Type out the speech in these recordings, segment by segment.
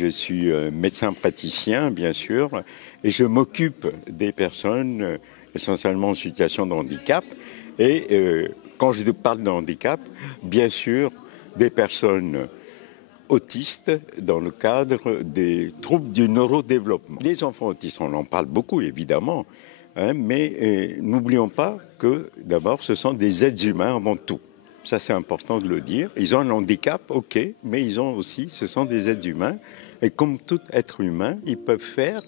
Je suis médecin praticien, bien sûr, et je m'occupe des personnes essentiellement en situation de handicap. Et quand je parle de handicap, bien sûr, des personnes autistes dans le cadre des troubles du neurodéveloppement. Les enfants autistes, on en parle beaucoup, évidemment, hein, mais n'oublions pas que, d'abord, ce sont des êtres humains avant tout. Ça, c'est important de le dire. Ils ont un handicap, ok, mais ils ont aussi, ce sont des êtres humains. Et comme tout être humain, ils peuvent faire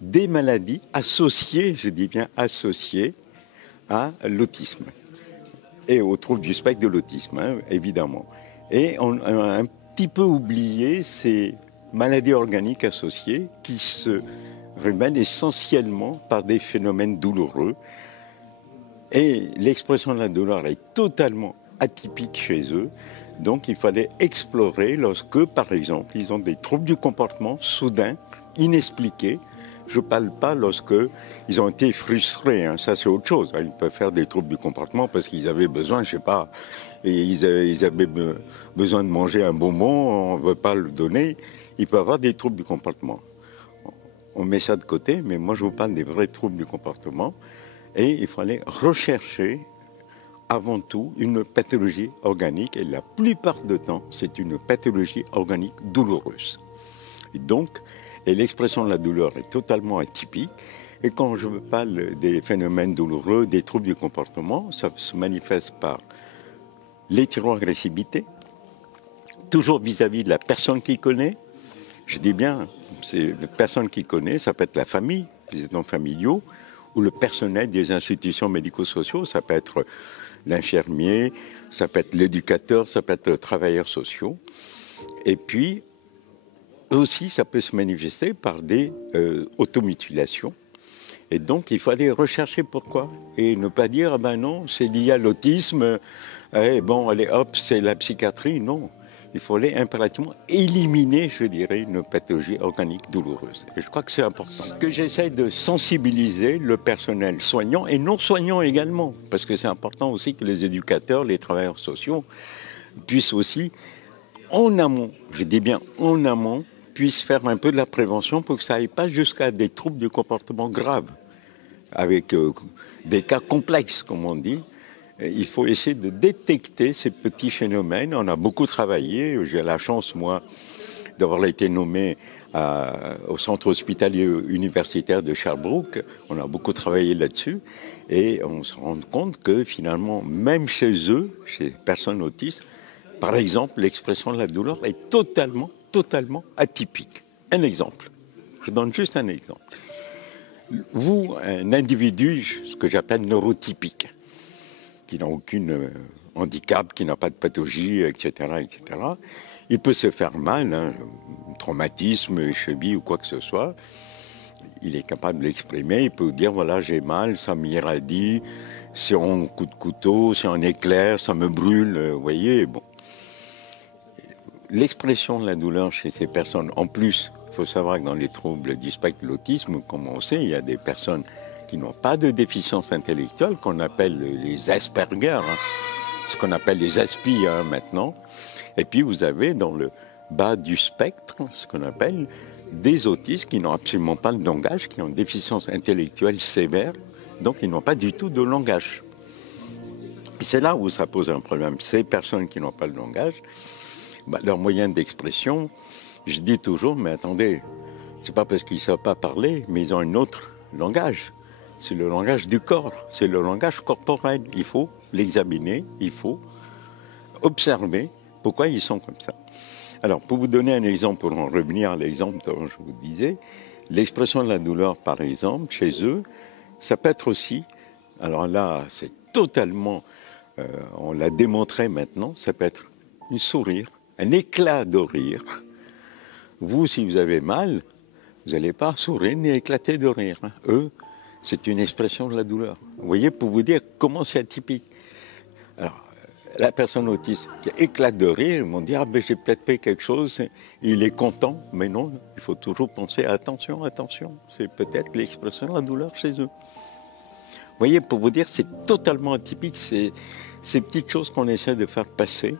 des maladies associées, je dis bien associées, à l'autisme et aux troubles du spectre de l'autisme, hein, évidemment. Et on a un petit peu oublié ces maladies organiques associées qui se révèlent essentiellement par des phénomènes douloureux. Et l'expression de la douleur est totalement atypique chez eux. Donc il fallait explorer lorsque, par exemple, ils ont des troubles du comportement soudains, inexpliqués. Je ne parle pas lorsque ils ont été frustrés, hein. Ça c'est autre chose. Ils peuvent faire des troubles du comportement parce qu'ils avaient besoin, je ne sais pas, et ils avaient besoin de manger un bonbon, on ne veut pas le donner. Ils peuvent avoir des troubles du comportement. On met ça de côté, mais moi je vous parle des vrais troubles du comportement. Et il fallait rechercher avant tout une pathologie organique, et la plupart du temps, c'est une pathologie organique douloureuse. Et donc, l'expression de la douleur est totalement atypique. Et quand je parle des phénomènes douloureux, des troubles du comportement, ça se manifeste par l'hétéroagressivité, toujours vis-à-vis de la personne qui connaît. Je dis bien, c'est la personne qui connaît, ça peut être la famille, les aidants familiaux, ou le personnel des institutions médico-sociaux, ça peut être l'infirmier, ça peut être l'éducateur, ça peut être le travailleur social. Et puis, aussi, ça peut se manifester par des automutilations. Et donc, il fallait rechercher pourquoi. Et ne pas dire, ah ben non, c'est lié à l'autisme, bon, allez, hop, c'est la psychiatrie. Non. Il fallait impérativement éliminer, je dirais, une pathologie organique douloureuse. Et je crois que c'est important. Ce que j'essaie de sensibiliser le personnel soignant et non soignant également, parce que c'est important aussi que les éducateurs, les travailleurs sociaux puissent aussi, en amont, je dis bien en amont, puissent faire un peu de la prévention pour que ça n'aille pas jusqu'à des troubles du comportement graves, avec des cas complexes, comme on dit. Il faut essayer de détecter ces petits phénomènes. On a beaucoup travaillé. J'ai la chance, moi, d'avoir été nommé au centre hospitalier universitaire de Sherbrooke. On a beaucoup travaillé là-dessus. Et on se rend compte que finalement, même chez eux, chez les personnes autistes, par exemple, l'expression de la douleur est totalement atypique. Un exemple. Je donne juste un exemple. Vous, un individu, ce que j'appelle neurotypique, qui n'a aucun handicap, qui n'a pas de pathologie, etc., etc. Il peut se faire mal, hein, traumatisme, cheville ou quoi que ce soit. Il est capable de l'exprimer. Il peut dire, voilà, j'ai mal, ça m'irradie, c'est un coup de couteau, c'est un éclair, ça me brûle, vous voyez, bon. L'expression de la douleur chez ces personnes, en plus, il faut savoir que dans les troubles du spectre de l'autisme, comme on sait, il y a des personnes qui n'ont pas de déficience intellectuelle, qu'on appelle les Asperger, hein, ce qu'on appelle les Aspi hein, maintenant. Et puis vous avez dans le bas du spectre, ce qu'on appelle des autistes qui n'ont absolument pas de langage, qui ont une déficience intellectuelle sévère, donc ils n'ont pas du tout de langage. Et c'est là où ça pose un problème. Ces personnes qui n'ont pas de langage, leur moyen d'expression, je dis toujours, mais attendez, c'est pas parce qu'ils ne savent pas parler, mais ils ont un autre langage. C'est le langage du corps, c'est le langage corporel. Il faut l'examiner, il faut observer pourquoi ils sont comme ça. Alors, pour vous donner un exemple, pour en revenir à l'exemple dont je vous disais, l'expression de la douleur, par exemple, chez eux, ça peut être aussi, alors là, c'est totalement, on l'a démontré maintenant, ça peut être un sourire, un éclat de rire. Vous, si vous avez mal, vous n'allez pas sourire ni éclater de rire. Hein. Eux, c'est une expression de la douleur. Vous voyez, pour vous dire comment c'est atypique. Alors, la personne autiste qui éclate de rire, ils vont dire, ah ben j'ai peut-être fait quelque chose, il est content, mais non, il faut toujours penser, attention, c'est peut-être l'expression de la douleur chez eux. Vous voyez, pour vous dire, c'est totalement atypique, c'est ces petites choses qu'on essaie de faire passer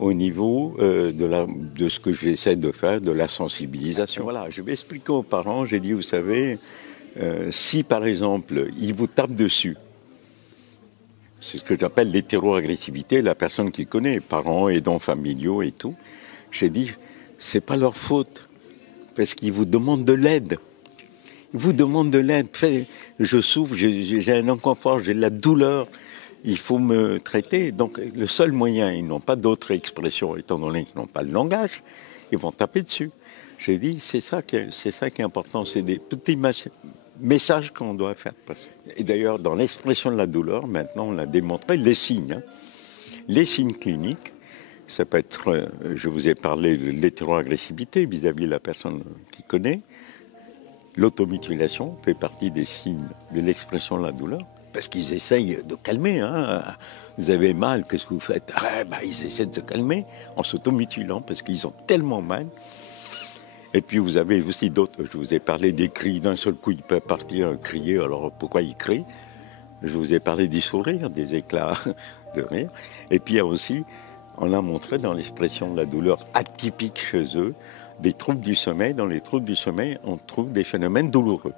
au niveau de ce que j'essaie de faire, de la sensibilisation. Voilà, je vais expliquer aux parents, j'ai dit, vous savez, si par exemple, ils vous tapent dessus, c'est ce que j'appelle l'hétéroagressivité, la personne qui connaît, parents, aidants familiaux et tout, j'ai dit, c'est pas leur faute, parce qu'ils vous demandent de l'aide. Ils vous demandent de l'aide. Je souffre, j'ai un inconfort, j'ai de la douleur. Il faut me traiter. Donc, le seul moyen, ils n'ont pas d'autre expression, étant donné qu'ils n'ont pas le langage, ils vont taper dessus. J'ai dit, c'est ça qui est important. C'est des petits messages qu'on doit faire passer. Et d'ailleurs, dans l'expression de la douleur, maintenant, on l'a démontré, les signes. Les signes cliniques, ça peut être, je vous ai parlé de l'hétéroagressivité vis-à-vis de la personne qui connaît. L'automutilation fait partie des signes de l'expression de la douleur. Parce qu'ils essayent de calmer. Vous avez mal, qu'est-ce que vous faites? Ils essaient de se calmer en s'automutilant parce qu'ils ont tellement mal. Et puis vous avez aussi d'autres, je vous ai parlé des cris. D'un seul coup, ils peuvent partir crier. Alors pourquoi ils crient? Je vous ai parlé des sourires, des éclats de rire. Et puis il y a aussi, on a montré dans l'expression de la douleur atypique chez eux, des troubles du sommeil. Dans les troubles du sommeil, on trouve des phénomènes douloureux.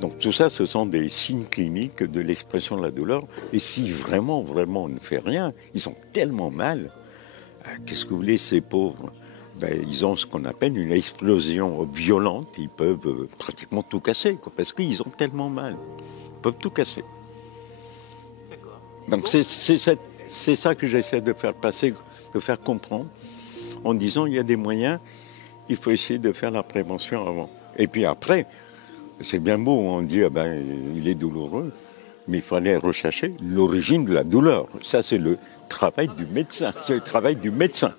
Donc tout ça, ce sont des signes cliniques de l'expression de la douleur. Et si vraiment, vraiment on ne fait rien, ils ont tellement mal. Qu'est-ce que vous voulez, ces pauvres? Ils ont ce qu'on appelle une explosion violente. Ils peuvent pratiquement tout casser, parce qu'ils ont tellement mal. Ils peuvent tout casser. D'accord. Donc c'est ça que j'essaie de faire passer, de faire comprendre, en disant il y a des moyens, il faut essayer de faire la prévention avant. Et puis après, c'est bien beau, on dit il est douloureux, mais il faut aller rechercher l'origine de la douleur. Ça, c'est le travail du médecin. C'est le travail du médecin.